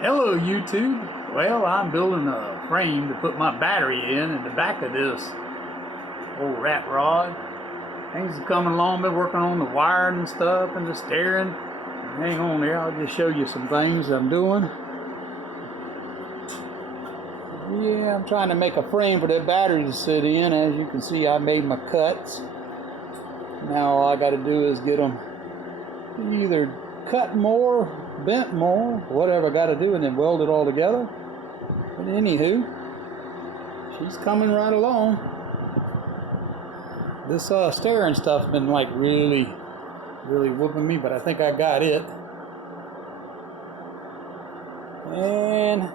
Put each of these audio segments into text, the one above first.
Hello YouTube. Well, I'm building a frame to put my battery in the back of this old rat rod. Things are coming along, been working on the wiring and stuff and the steering. Hang on there, I'll just show you some things I'm doing. Yeah, I'm trying to make a frame for that battery to sit in. As you can see, I made my cuts. Now all I got to do is get them either cut more, bent more, whatever I got to do, and then weld it all together. But anywho, she's coming right along. This steering stuff's been like really whooping me, but I think I got it. And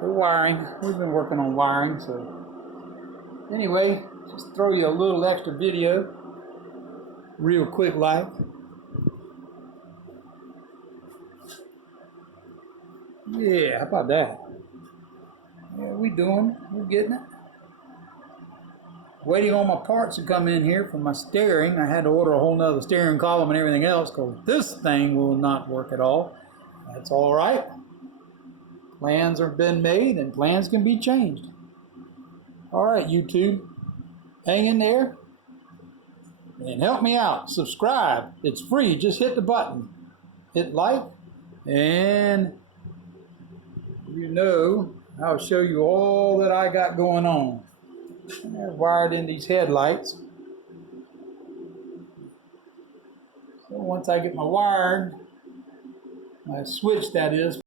the wiring, we've been working on wiring, so anyway, just throw you a little extra video real quick like. Yeah, how about that? Yeah, we're getting it. Waiting on my parts to come in here for my steering. I had to order a whole nother steering column and everything else because this thing will not work at all. That's all right. Plans have been made and plans can be changed. All right, YouTube, hang in there and help me out. Subscribe. It's free. Just hit the button. Hit like, and I'll show you all that I got going on. I've wired in these headlights. So once I get my switch that is,